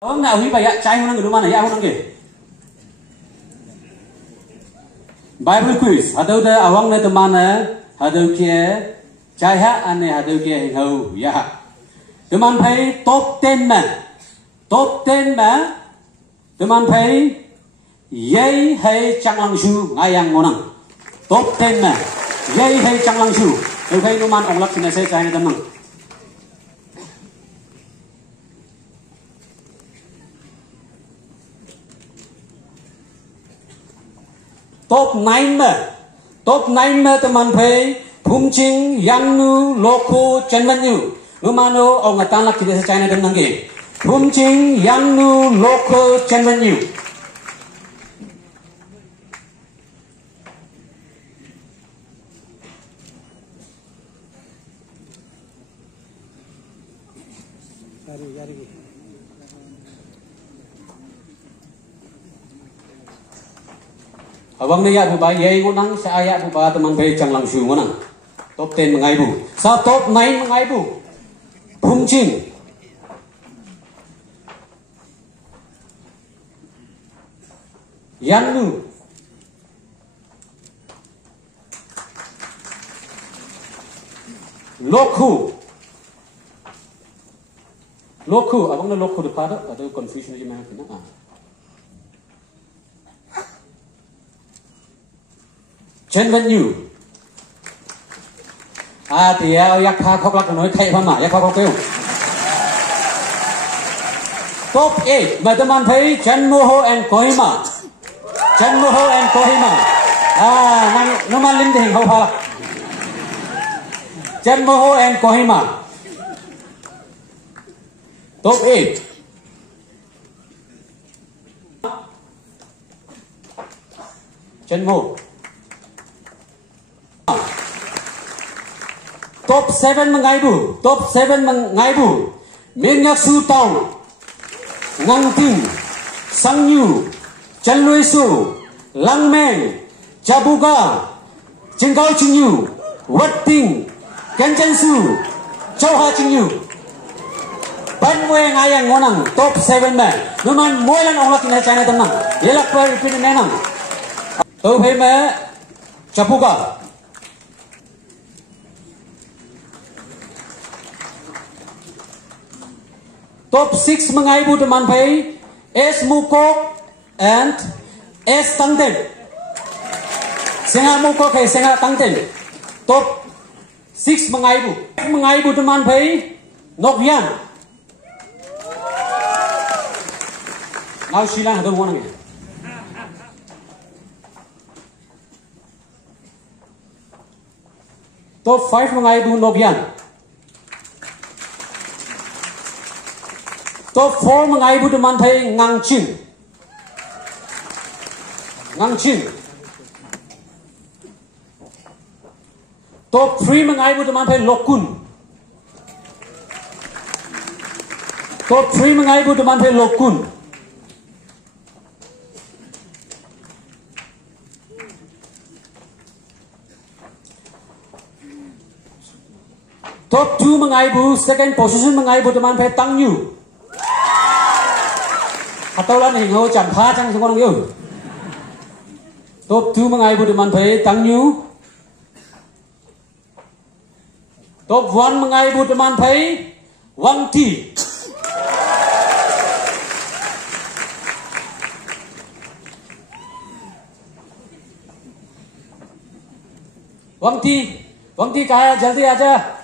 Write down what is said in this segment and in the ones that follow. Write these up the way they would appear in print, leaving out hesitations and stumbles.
Ông nào hủy vậy trái không năng cái mana ya không năng cái Bible quiz ada udah awang na teman ada kia trái ha anh ada kia hình hậu ya teman thấy top 10 mà teman thấy yai hay chẳng lang su ngay yang ngonang top 10 mà yai hay chẳng lang su tôi thấy teman ông lắc sini saya trái teman top 9 mà teman thấy Phumching Yangnu Loko Chenmanyu Lumano ông ngatan lak kita China dem nangge Phumching Yangnu Loko Chenmanyu Abang ni ya bu ba ye nang sa aya bu ba teman bay chang lang su nang top 10 mengai bu sa top 9 mengai bu Phumching Yangnu Loku abang na Loku depan ada confusion aja mana kena Chenmanyu thì yak pha khóc lắc nói thay pha mà yak pha khóc kêu top 8 mà teman thấy Chenmoho and Kohima nang naman lim ding hau pha Chenmoho and Kohima top 8 Chenmoho top 7 mengai bu Minyasu Town Ngangting Sangyu Chanluisu Langmeng Jabuga Jingao Chinyu Watting Kenjensu Chauha Chinyu Banwe ngayang ngonang top 7 man numan moilan ong lakin China tenang yelak per ipin menang to phe me Jabuga top 6 mengai bu teman pay S Mukok and S Tangten Senga Mukok hai Senga Tangten top 6 mengai bu teman pay Nokyan now silang ada mana ni top 5 mengai bu Nokyan top 4 mengai bu teman thấy Ngangchin top 3 mengai bu teman thấy Lokun top 3 mengai bu teman thấy Lokun top 2 mengai bu second position mengai bu teman thấy Tangyu atau lah nih ngau jam pacang semua orang itu top 2 mengai bu teman pay Tangyu top 1 mengai bu teman pay Wangti kaya jaldi aja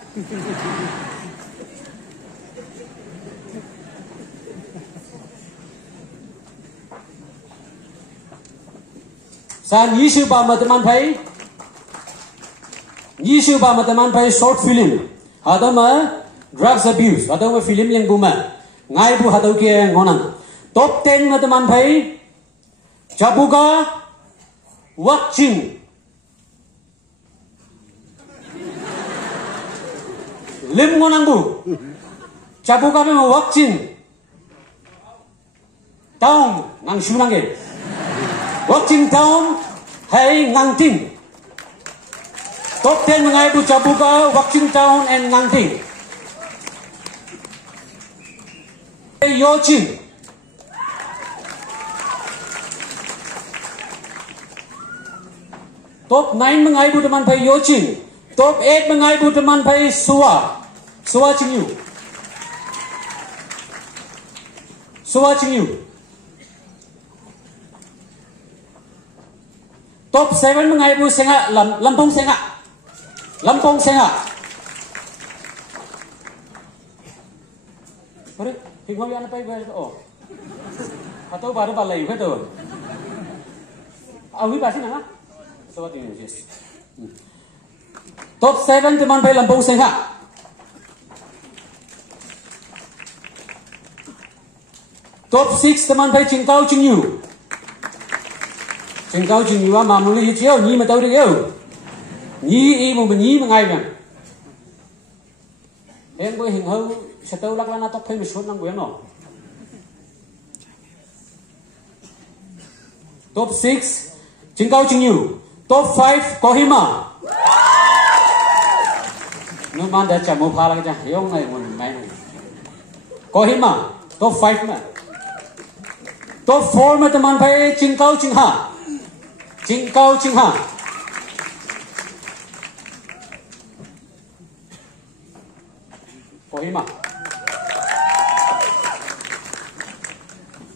San Yisu ba ma teman pay short film ada ma drugs abuse ada ma film yang buma ngai bu hadau ke ngonang top 10 ma teman pay Jabuga Watching lim ngonang bu Jabuga me Watching Town nang sunang ke Watching Town hay Ngangting top 10 mengai bu Jabuga Watching Town and Ngangting Yochin Top 9 mengai bu teman pai Yochin. Top 8 mengai bu teman pai Suwa. Suwa Chinyu. Suwa Chinyu. Top 7 mengai bu Senga Lampung Senga. Lampung Senga. Sorry, hingga yang apa ibu? Oh, atau baru balai ibu tu. Awi pasti nama? Sobat ini yes. Top 7 teman pai Lampung Senga. Top 6 teman pai Cingkau Cingyu. Cingkau Cingyu ah mamuli hijau ni matau dia kau. Ni mau ni mengai kan. Yang gue hingau setau lak lana top 5 misuan nang gue no. Top 6 Cingkau Cingyu. Top 5 Kohima. Nu man dah camu pala ke jah. Yong ngai mun main. Kohima top 5 mah. Top 4 mah teman pai Cingkau Cingha. Cingkau Cingha. Kohima.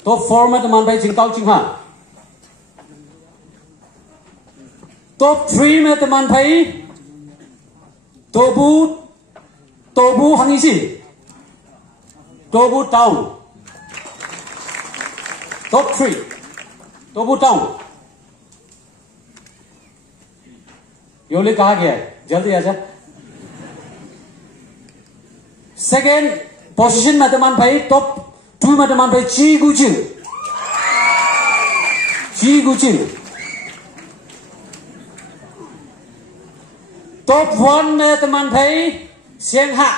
Top 4 mah teman pai Cingkau Cingha. Top 3 mah teman pai Tobu Hangisi. Tobu Town. Top 3 Tobu Town. योले कहा गया है जल्दी आजा second position में teman भाई टॉप 2 में teman भाई ची गुचिन टॉप 1 में teman भाई सेंहा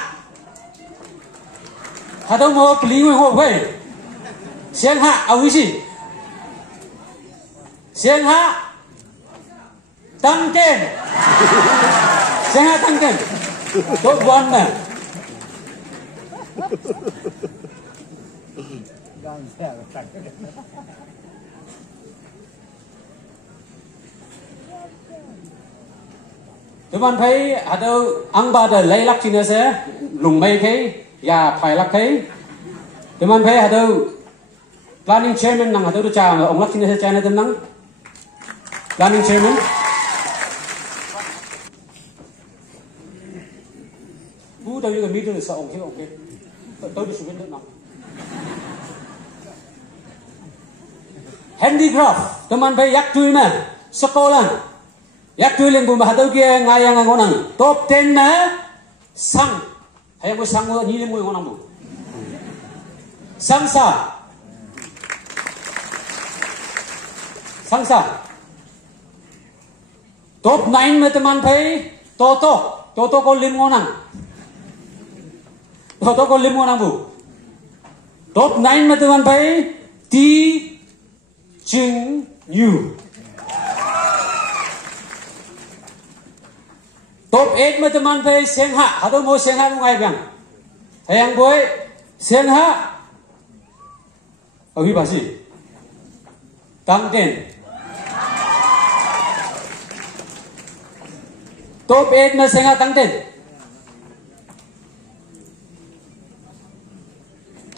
हाथों में प्लींग हो भाई सेंहा अविशी सेंहा Tangken. Saya Tangken. Top 1 man. Teman thấy ada ang ba ada laylak Cina saya lùng bay cái ya phải lắc cái teman thấy ada planning chairman nang ada tu cha ông lak Cina saya China tu nang planning chairman. Tôi juga middle sa okay. Tôi đi xuống nước nào. Handicraft, teman bay yak tui ma, sekolah. Yak tui leng bumah tau kia ngayang ngonang. Top 10 na sang. Hayang mo sang mo ni mo ngonang bu. Sangsa. Top 9 ma teman bay Toto ko lim ngonang. Toto ko lim ngonang bu. Top 9 ma teman bay Ti Jing Yu. Top 8 ma teman bay Sengha. Hado mo Sengha mo ngai bang. Hayang boy Sengha. Awi basi. Tangken. Top 8 में Sengha Tangten.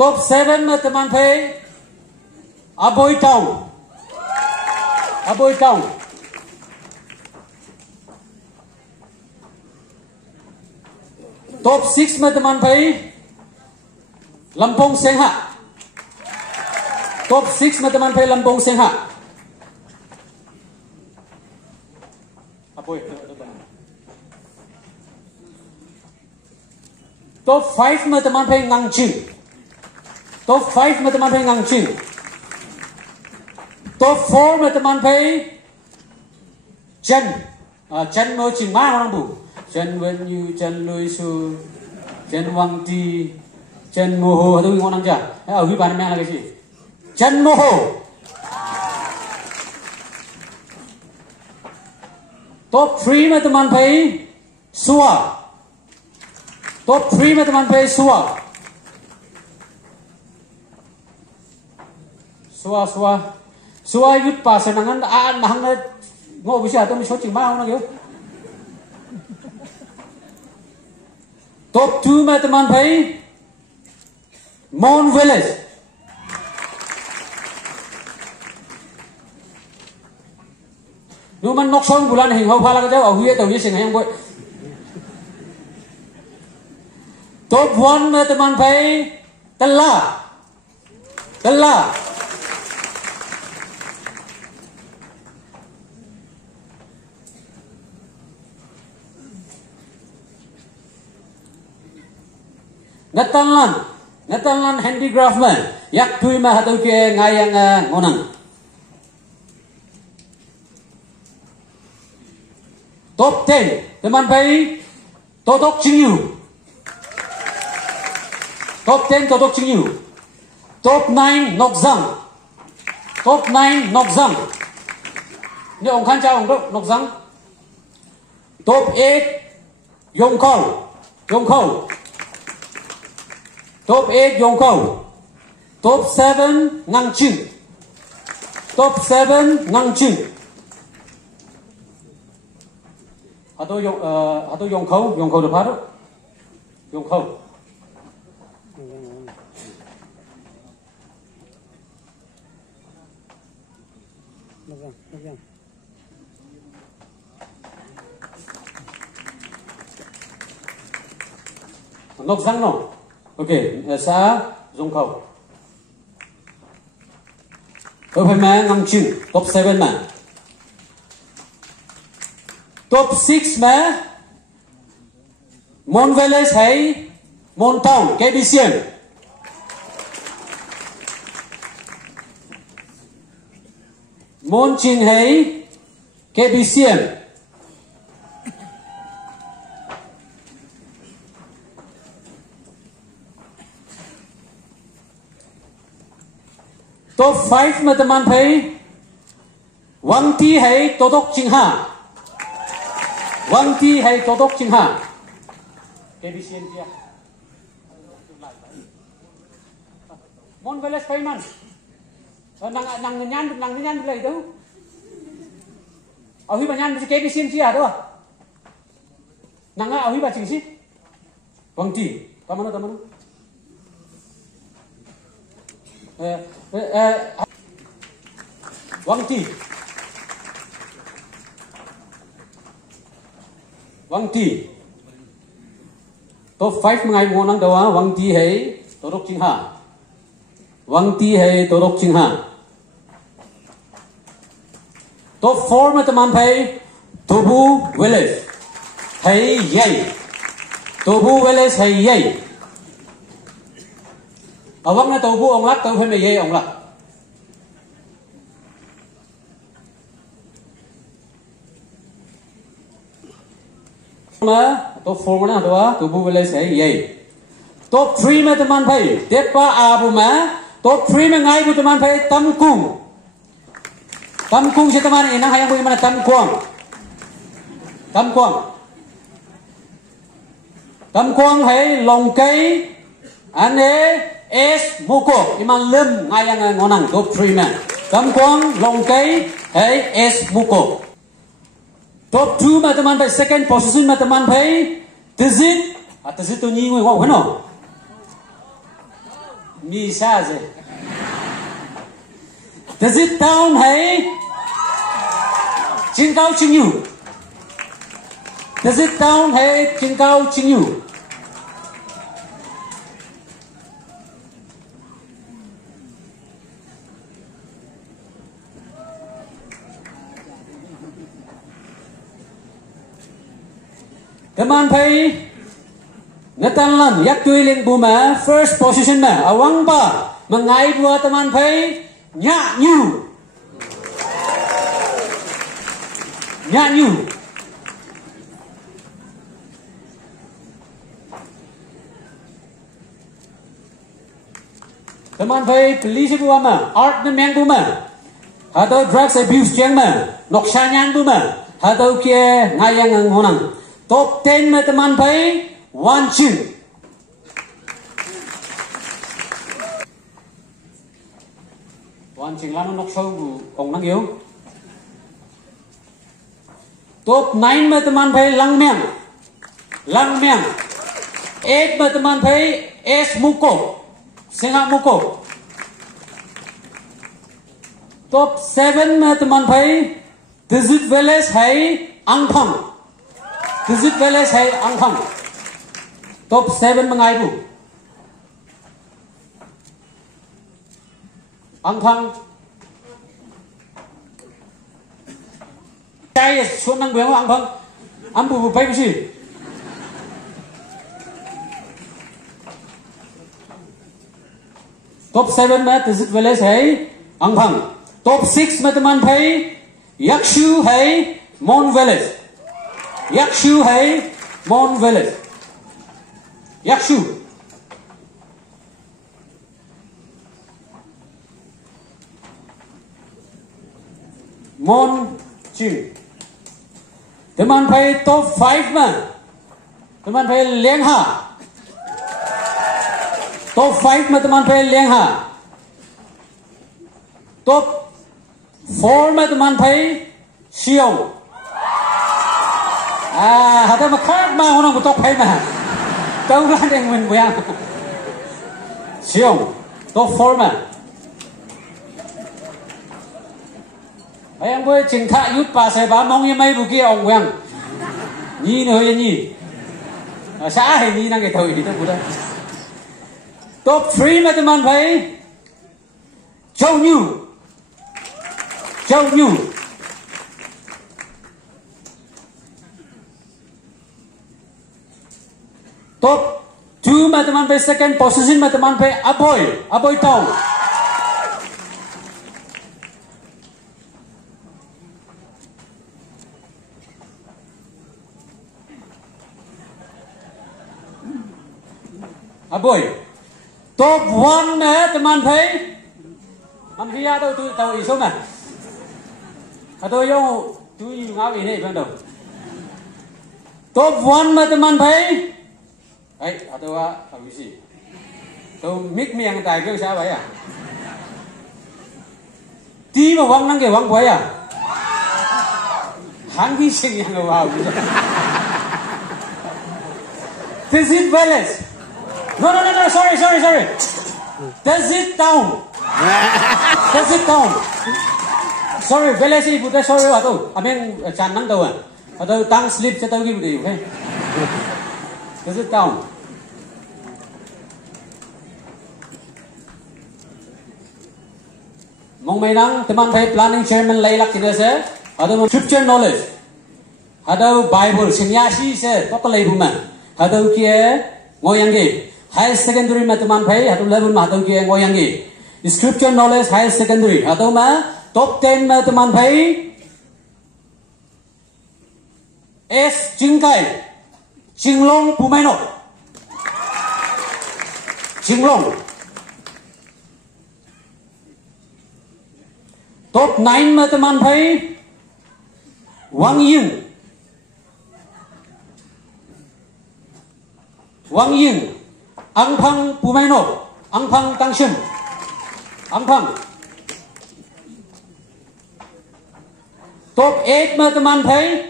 Top 7 में teman भाई Aboy Town. Top 6 में teman भाई Lampung Sengha. Top 6 में teman भाई Lampung Sengha. Aboy. Top 5 में teman भाई Ngangching. Top 5 में teman भाई Ngangching. Top 4 में teman भाई Chen mo Ching Ma orang bu. Chen Wen Yu, Chen Lui Su, Chen Wang Ti, Chen Mo Ho. Itu orang aja. Awi pan mana lagi sih? Chen Mo Ho. Top 3 में teman भाई Suwa. Top 3 में teman भाई Suwa ikut pasangan aan mahang ngô bây giờ tôi mới số chừng bao nó kiểu top 2 mà teman thấy Mon Village Numan nok song bulan hing hau phala ka jaw ahuye tawye sing hayang boy top 1 mà teman thấy Tella Nathan handicraft man yak tui ma hatu ke ngayang ngonang top 10 teman pai Totok Chinyu top 10 Totok Chinyu top 9 Nokzang ni ông khan cha ông đó Nokzang top 8 Yongkou top 8 Yongkou top 7 Nangching atau Yongkou depan tu Yongkou Nokzang no okay sa Yongkou tôi phải mang Nangching top 7 mà top 6 mà Mon Village hay Mon Town KBCM Mon Ching hay KBCM top 5 mà teman thấy Wang Ti hay Totok Chingha KBCN kia Mon Village phải man nang nyan lại đâu ở huy bà nhan KBCN kia đâu nang ở huy bà chỉnh gì Wang Ti tamano Wang Ti top 5 mengai monang dawa Wang Ti hay Totok Chingha top 4 mà teman thấy Tobu Village hay yay awang na Tobu ông lắc tôi phải mày yay ông lắc mà top 4 mana doa Tobu Village hay yay top 3 mà teman thấy Depa Abu mà top 3 mà ngay bu teman thấy Tam Kung si teman ina hayang bu mana Tam Kuang hay Long Cây ane es Muko iman lem ngayang ngonang top 3 man Tam Kuang Long Cây hay es Muko top 2 mà teman thấy second position mà teman thấy Tizit tu nyi ngoi ngau hano mi sa je Tizit Town hay Jingao Jingyu Tizit Town hay Jingao Jingyu teman thấy Nathan Lan yak tui ling bu ma first position ma awang ba mengai dua teman thấy Nhạ Nhu teman thấy police bu ma art na meng bu ma atau drugs abuse jeng ma nokshanyan bu ma atau kia ngayang ngonang top 10 mà teman thấy Wan Chin lan nó sâu bu kong nang yếu Top 9 में teman भाई Langmyang. 8 में teman भाई S Muko. Sengak Muko. Top 7 में teman भाई Tizit Village है Angphang. Tizit Village है Angphang. Top 7 mengaibu. Angphang. Saya sunang biang Angphang. Ambu baik sih. Top 7 में Tizit Village है Angphang. Top 6 में teman भाई Yakshu है Mon Village. Yakshu है Mon Village. Yakshu. Mon Ching. Teman भाई top 5 में teman भाई Lengha. Top 5 में teman भाई Lengha. Top 4 में teman भाई Siong. Ada makan mah orang top 5 mah. Tahu lah yang mình buang. Siong. Top 4 mah. Ayang boy cinta yut pasai ba mong như mấy buki ông buang. Nhi nữa nhi. Xã hay nhi năng cái thời đi đâu đó. Top 3 में teman भाई Châu Nhu. Châu Nhu. Top 2 में teman भाई second position में teman भाई Aboy Town. Aboy. Top 1 में teman भाई man kia đâu tôi tàu ý số mà. Tôi yêu tôi yêu ngáo ý này ban đầu. Top 1 में teman भाई. Ấy, tôi cái gì? Tôi mix miệng tại cái sao vậy à? Tí mà vắng năng cái vắng quấy à? Hắn cái gì yang vào? Tizit Village. No, sorry. Tizit Town. Tizit Town. Sorry, Village ibu teh sorry waktu. Amin canang tahu ah. Atau tang slip saya tahu gitu, okay? Tizit Town. Mong may nang teman भाई planning chairman laylak kita se. Ada scripture knowledge. Ada Bible senyasi se. Kau lay buman. Ada kia ngoyang ke. High secondary में teman भाई atau level में atau kia ngoyang ke. Scripture knowledge high secondary atau mah top 10 में teman भाई S Jingkai Jinglong Pumaino. Jinglong. Top 9 में teman भाई Wang Ying Angphang Pumaino. Angphang Tangshin. Angphang. Top 8 में teman भाई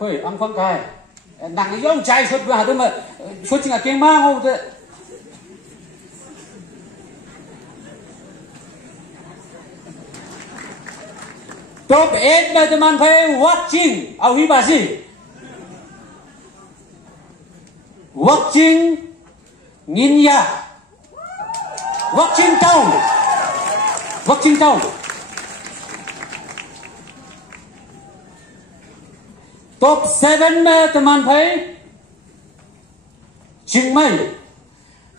khơi Angphang cái nặng giống trai suốt vừa thôi mà suốt chính là tiếng ma không thế. Top 8 में teman भाई watching Awi Basi. Watching Nginya. Watching Town. Watching Town. Top 7 में teman भाई Chiangmai.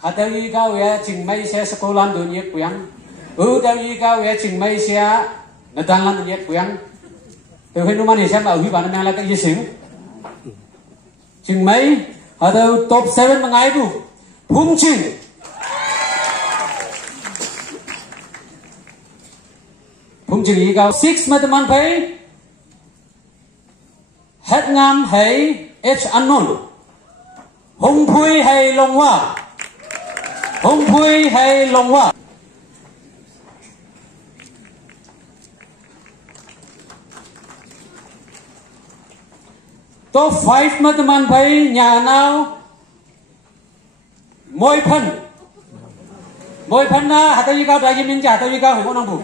Ada yi kau ya Chiangmai saya sekolah dunia kuyang. Ada yi kau ya Chiangmai saya ngedalan dunia kuyang. Từ khi nó mang xem ở bạn mang lại cái gì xíu. Chiangmai ada top 7 mengaibu. Pungching. Pungching yi kau 6 में teman भाई Het ngam hay H unknown. Hong Pui hay Long Hoa. Hong Pui hay Long Hoa. Top 5 mà teman thấy nhà nào môi phân na hạt tây cao đại kim trả tây cao không có năng bù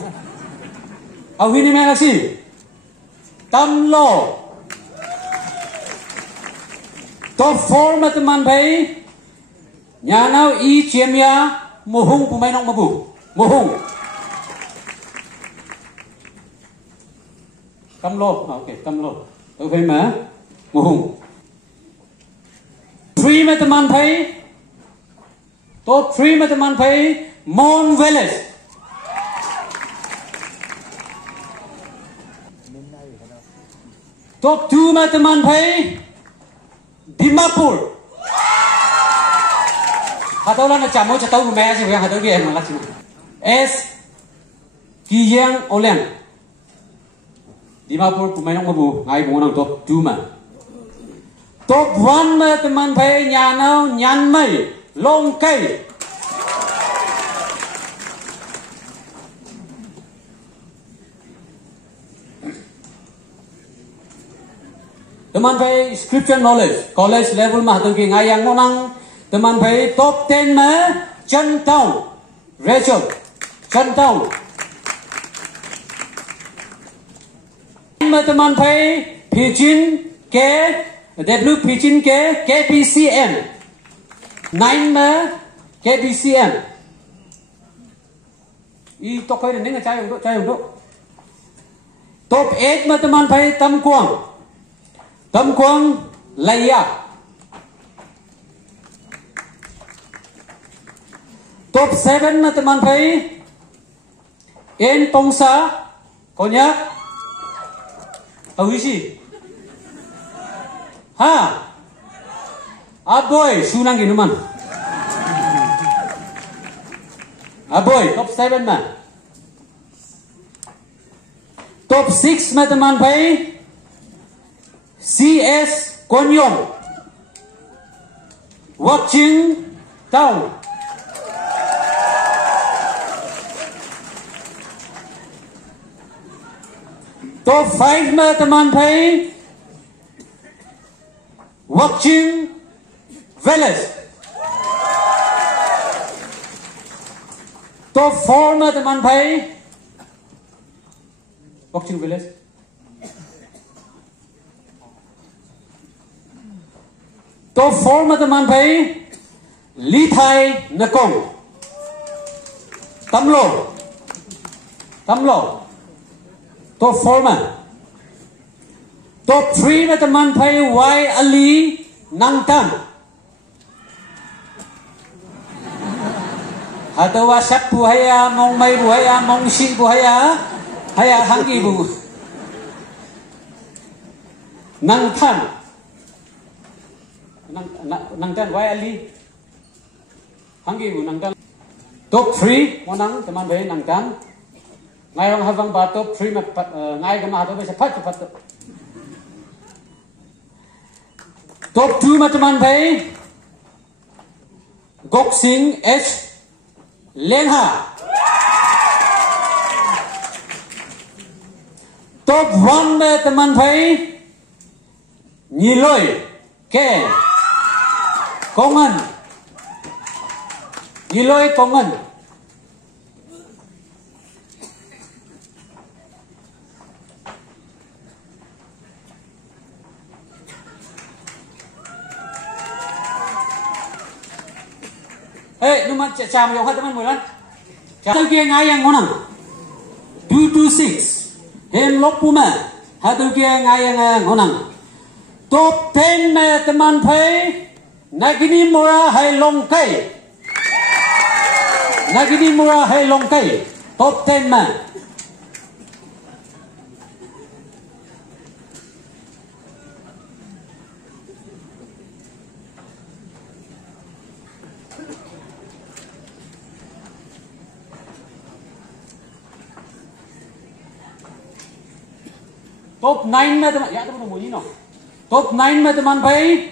ở huy ni mẹ là gì tâm lô. Top 4 mà teman thấy nhà nào y chiếm ya mồ hung của mấy nông mà bù mồ hung tâm lô ok tâm lô tôi thấy mà mồ hung. 3 mà teman thấy top 3 mà teman thấy Mon Veles. Top 2 mà teman thấy Dimapur. Atau lah nak camu cakap tu meh sih, yang atau dia malah sih. S. Kiyang Olen. Dimapur pemain orang mabu, ngai pemain top 2 mah. Top 1 mah teman thấy nhà nào nhàn mày long cây. Teman thấy scripture knowledge, college level mah tu ngai yang monang. Teman thấy top 10 mah Trân Tông, Rachel, Trân Tông. Mà teman thấy Pijin ke, W Pijin ke KPCM. 9 mà KPCM. I top hay nên cai untuk. Top 8 mà teman thấy Tâm Quang Laya. Top 7 mà teman thấy En Tong Sa Konyak. Tahu isi? Ha? Aboy sunang ginuman. Aboy top 7 mà. Top 6 mà teman thấy CS Konyong. Watching Town. Top 5 mà teman thấy Watching Veles. Top 4 mà teman thấy Watching Veles. Top 4 mà teman thấy Lý Thái Nakong. Tâm Lô. Top 4 mà. Top 3 mà teman thấy Y Ali Nang Tam. Atau WhatsApp buaya mong may buaya mong si buaya haya hangi bu. Nang Tam. Nang Tam Y Ali hangi bu Nang Tam. Top 3 mo nang teman thấy Nang Tam. Ngay orang havang ba top 3 mà ngay cái mà tôi sẽ phát. Top 2 mà teman thấy Gok Sing H Lengha. Top 1 mà teman thấy Nhi Lôi Ke Công Ngân. Nhi Lôi Công Ngân. Eh, numat cam yang teman mulan. Hatu kia ngai yang monang. 226. Hem lok puma. Hatu kia ngai yang monang. Top 10 mà teman thấy Nagini Mura hay Long Kai. Nagini Mura hay Long Kai. Top 10 mà. Top 9 में teman, ya teman bunyi no. Top 9 में teman thấy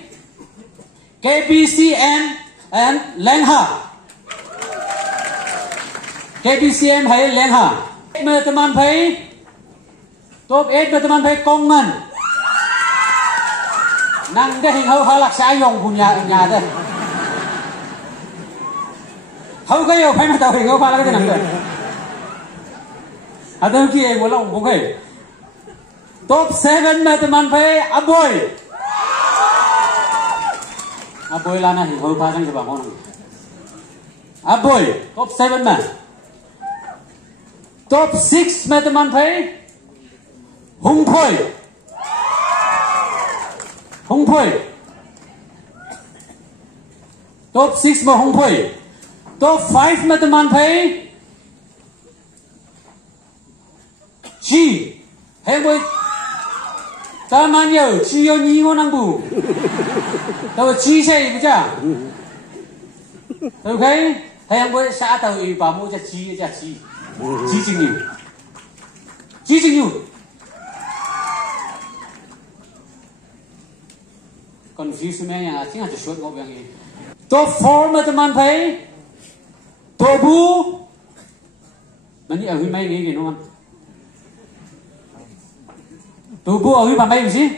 KBCM and Lengha. KBCM hay Lengha. में teman thấy top 8 में teman thấy Công Ngân. nang deh hau halak sayong punya deh. Hau kayo phải mà tao hau halak cái nang deh. Ada kia yang ulang bukan. Top 7 mà teman phải aboy. Aboy là na hau halak cái bang orang. Aboy top 7 mà. Top 6 mà teman phải Hung Phoi. Hung Phoi. Top 6 mà Hung Phoi. Top 5 mà teman phải Chi. Hay boy. Ta man yo chi yo ni ngon nang bu. Tao chi sai bu cha. Okay. Hay boy sa tao y ba mo cha chi. Chi chính nhiều. Chi chính nhiều. Confused me yang asing aja short ngob yang ini. Top 4 mà teman phải Tobu. Mani ở huy mai nghĩ gì không? Tobu ở huy mà mai gì?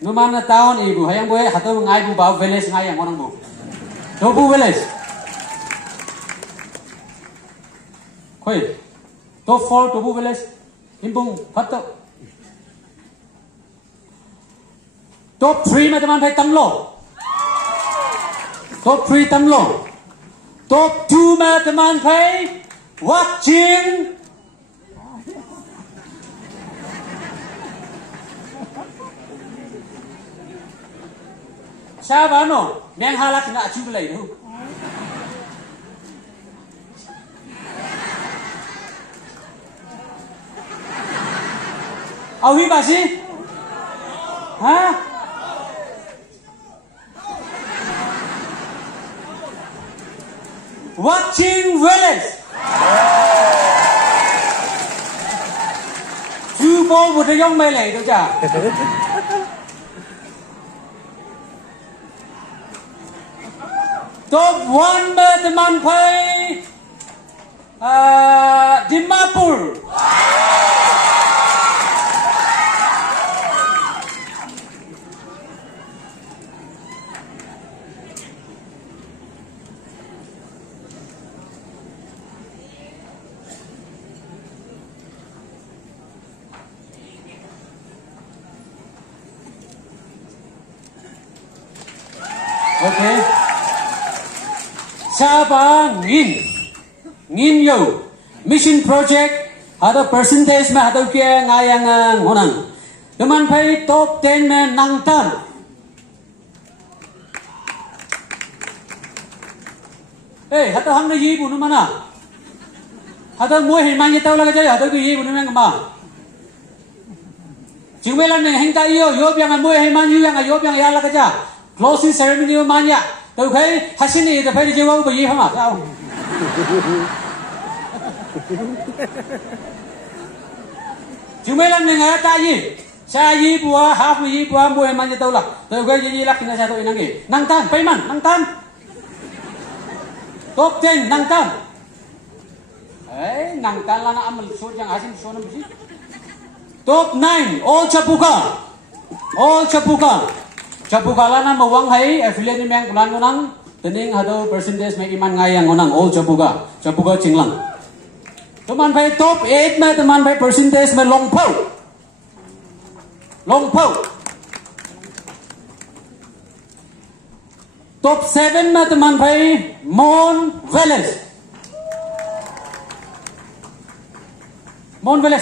Nó man là town ibu hayang boy hato ngai bu bau village ngai yang orang bu. Tobu village. Koi. Top 4 Tobu village. Himpung hato. Top 3 mà teman phải Tam Lo. Top 3 Tam Lo. Top 2 mà teman phải Wat Ching. Siapa no? Neng halak nak acu belai tu. Awi basi? Hah? Watching Welles. Chú bố một cái giống mê lệ đâu chả. Top 1 mà teman phải Dimapur. Okay. Siapa ngin yo mission project ada percentage mà ada kia ngayang ngonang. Teman phải top 10 mà nang tan. Eh, hata hang na yi bu mana? Hata mua hình mang như tao là cái hata cái yi bu nang ma. Chúng mày làm này hành ta yêu yang mua hình mang như yang yang ya là cái closing ceremony manya. Tôi thấy hasini thì phải đi chơi bởi vì không à sao? Chúng mày làm này ta gì? Sa yi bua half yi bua mua em manya tao là. Tôi thấy gì là kita satu inang ni. Nang tan, payman, nang tan. Top 10 nang tan. Nang tan lah nak amal shoot yang asim show nam sih. Top 9 all Chapuka. Chapuka na mawang hai affiliate ni meng kulan ngonang tening hado percentage me iman ngayang ngonang all Chapuka Chinglang. Teman phải top 8 mà teman phải percentage me Longpo. Top 7 mà teman phải Mon Village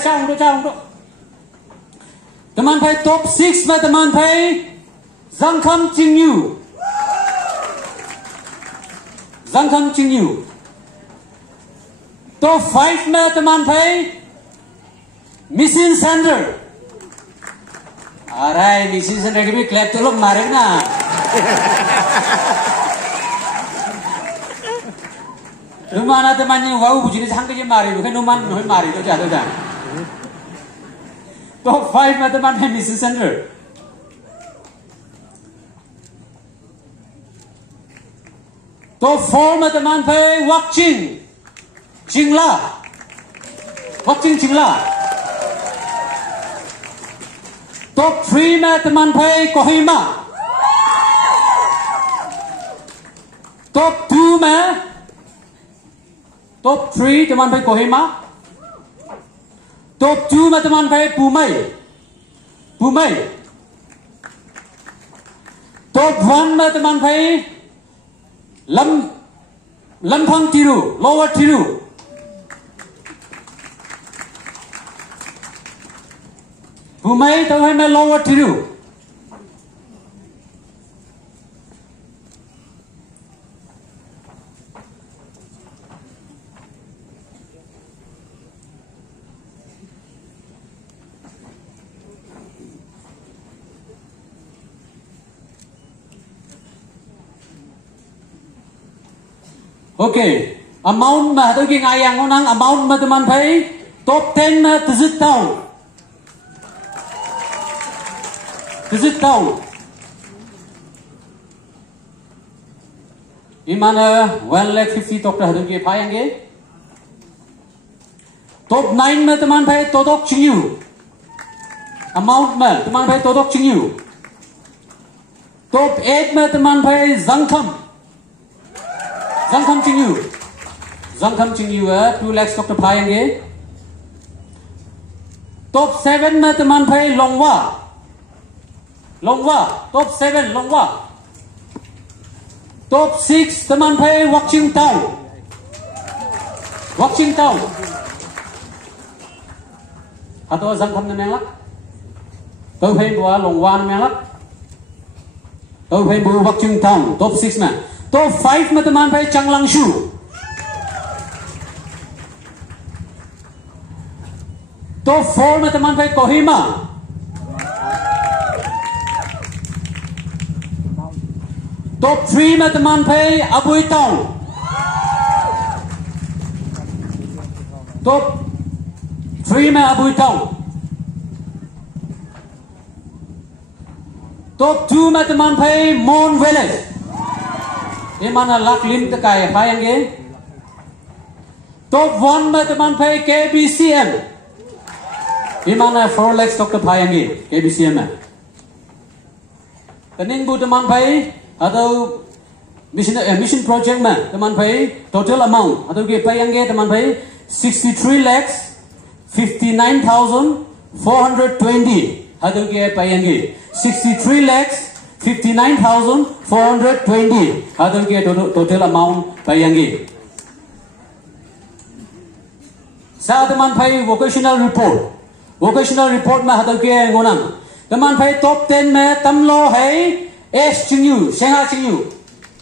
sao không đó. Teman phải top 6 mà teman phải Zangkham Chingyu. Top 5 mà teman phải Mission Center. Alright, Mission Center ke bi clap tolong marik na. Rumana teman yang wow bujini sang ke mari, bukan numan noi mari tu jatuh dah. Top 5 mà teman phải Mission Center. Top 4 mà teman phải Wak Chingla. Top 3 में teman भाई कोहिमा. Top 2 में Top 3 teman भाई कोहिमा. Top 2 में teman भाई Pumai. Pumai. Top 1 में teman भाई Lampang Tiru, Lower Tiru. Pumai तो है मैं Lower Tiru. Okay, amount mà tôi kia ngay yang nang amount mà teman thấy top 10 mà tizit tau. Tizit tau. Imana 1,50,000 top dah tu kia payange. Top 9 mà teman thấy totok chinyu. Amount mà teman thấy totok chinyu. Top 8 mà teman thấy zangkham. Zangkham Chinyu. Zangkham Chinyu 2 lakhs Dr. Payange. Top 7 में teman भाई Longwa. Longwa. Top 7 Longwa. Top 6 teman भाई Watching Town. Watching Town. Atau Zangkham namanya lah. Tôi phải buat Longwa namanya lah. Tôi phải buat Watching Town. Top 6 में. Top 5 में teman भाई Changlangshu. Top 4 में teman भाई Kohima. Top 3 में teman भाई Abui Town. Top 3 में Abui Town. Top 2 में teman भाई Mon Village. Ini mana lak lim tekai payange. Top 1 में teman भाई KBCM. Ini mana 4 lakhs Dr. payange KBCM में. Kening bu teman भाई atau mission project में teman भाई total amount atau ke payange teman भाई 63 lakhs 59,420 atau ke payange 63 lakhs 59,420 atau ke total amount payange. Sa teman भाई vocational report में atau ke ngonang teman भाई top 10 में tamlo है S Chinyu Sengha Chinyu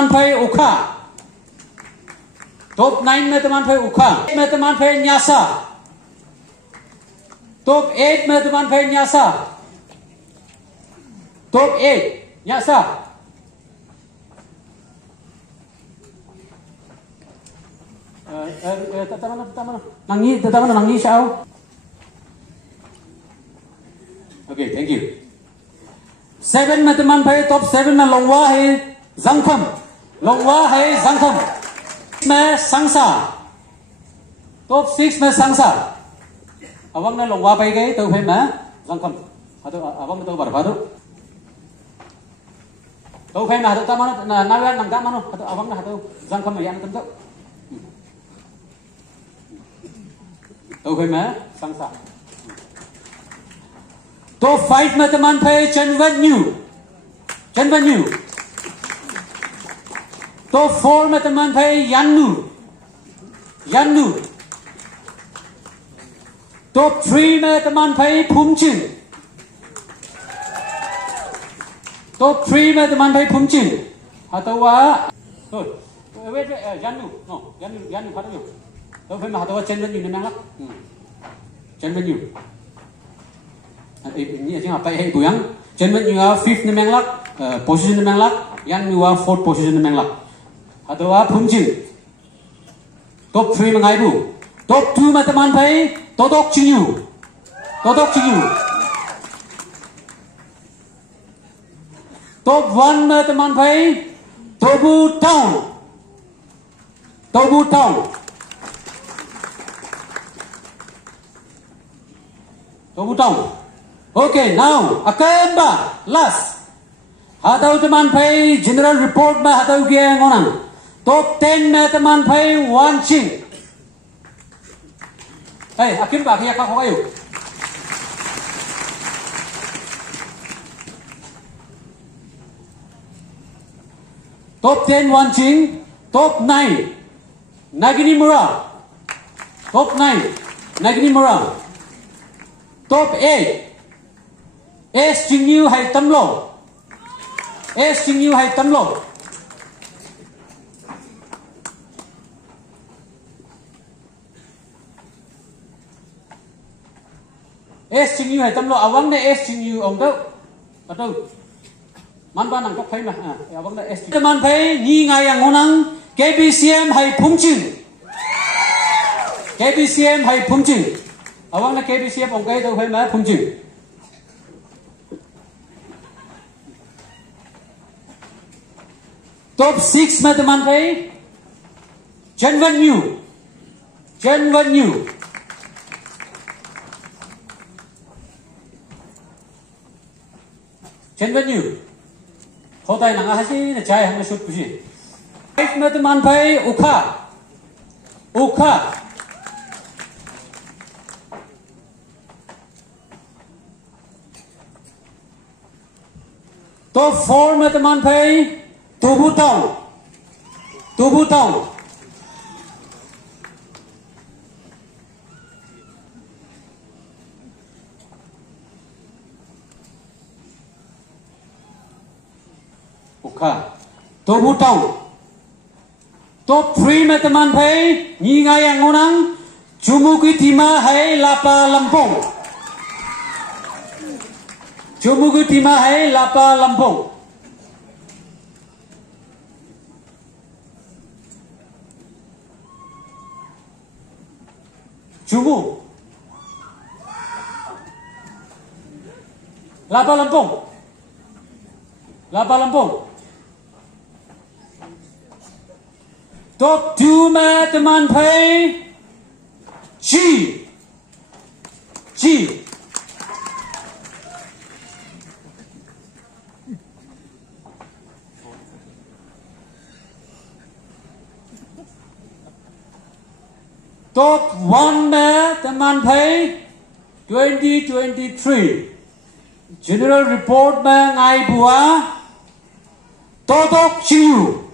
teman भाई Ukha. Top 9 में teman भाई Ukha. में teman भाई Nyasa. Top 8 में teman भाई Nyasa. Top 8 Nyasa. Mana? Nangi siya. Okay, thank you. 7 में teman भाई top 7 में Longwa है Zangkham. Longwa है Zangkham. में Sangsa. Top 6 में Sangsa. Awang na Longwa भाई गए तो भाई मैं Zangkham. Atau awang itu baru. Tôi phải là ta mana na nawan nang mana atau awang na atau Zangkham yang tentu. Tôi phải mà Sangsa. Top 5 में teman भाई Chen Wen Yu. Top 4 में teman भाई Yannu. Top 3 में teman भाई Phumchin. Top 3 में teman भाई Phumchin. Atau wait, Yannu pada Yu. Tôi phải mà atau Chen Wen Yu ni memang lah. Chen Wen Yu. Ini aja apa itu yang Chen Wen Yu 5th ni memang lah. Position ni memang lah. Yannu 4th position ni memang lah. Atau Phumchin. Top 3 mengai bu. Top 2 में teman भाई Totok Chinyu. Top 1 में teman भाई Tobu Town. Okay, now akamba last. Hadau teman pai general report ma hadau kia ngonang. Top 10 ma teman pai Wanqing. Hey, akimba kia kau kayu. Top 10 Wanqing, top 9 Naginimura. Top 9 Naginimura. Top 8 S Jingyu hay Tamlo. S Jingyu hay Tamlo. S Jingyu hay Tamlo awang na S Jingyu ông đâu. Ở đâu? Man ba nang kok phai ma. Awang na S Jingyu. Man phai ni ngai yang ngonang KBCM hay Phumjing. KBCM hay Phumjing. Awang na KBCM ông cái đâu phai ma Phumjing. Top 6 mà teman pai Chen Wen Yu. Chen Wen Yu. Chen Wen Yu. Kau tay nang ahasi na chai hang shoot pushi. 5 mà teman pai Ukha. Ukha. Top 4 mà teman pai Tu Butong. Ukha. Tu Butong. Top 3 में teman pai ni ngai yang ngonang Jumugi Tima hai Lapa Lampung. Jumugi Tima hai Lapa Lampung. Jumu Lapa Lampung. Lapa Lampung. Top 2 में teman pai G. Top 1 में teman pai 2023 General Report में ngai bua Totok Chiu.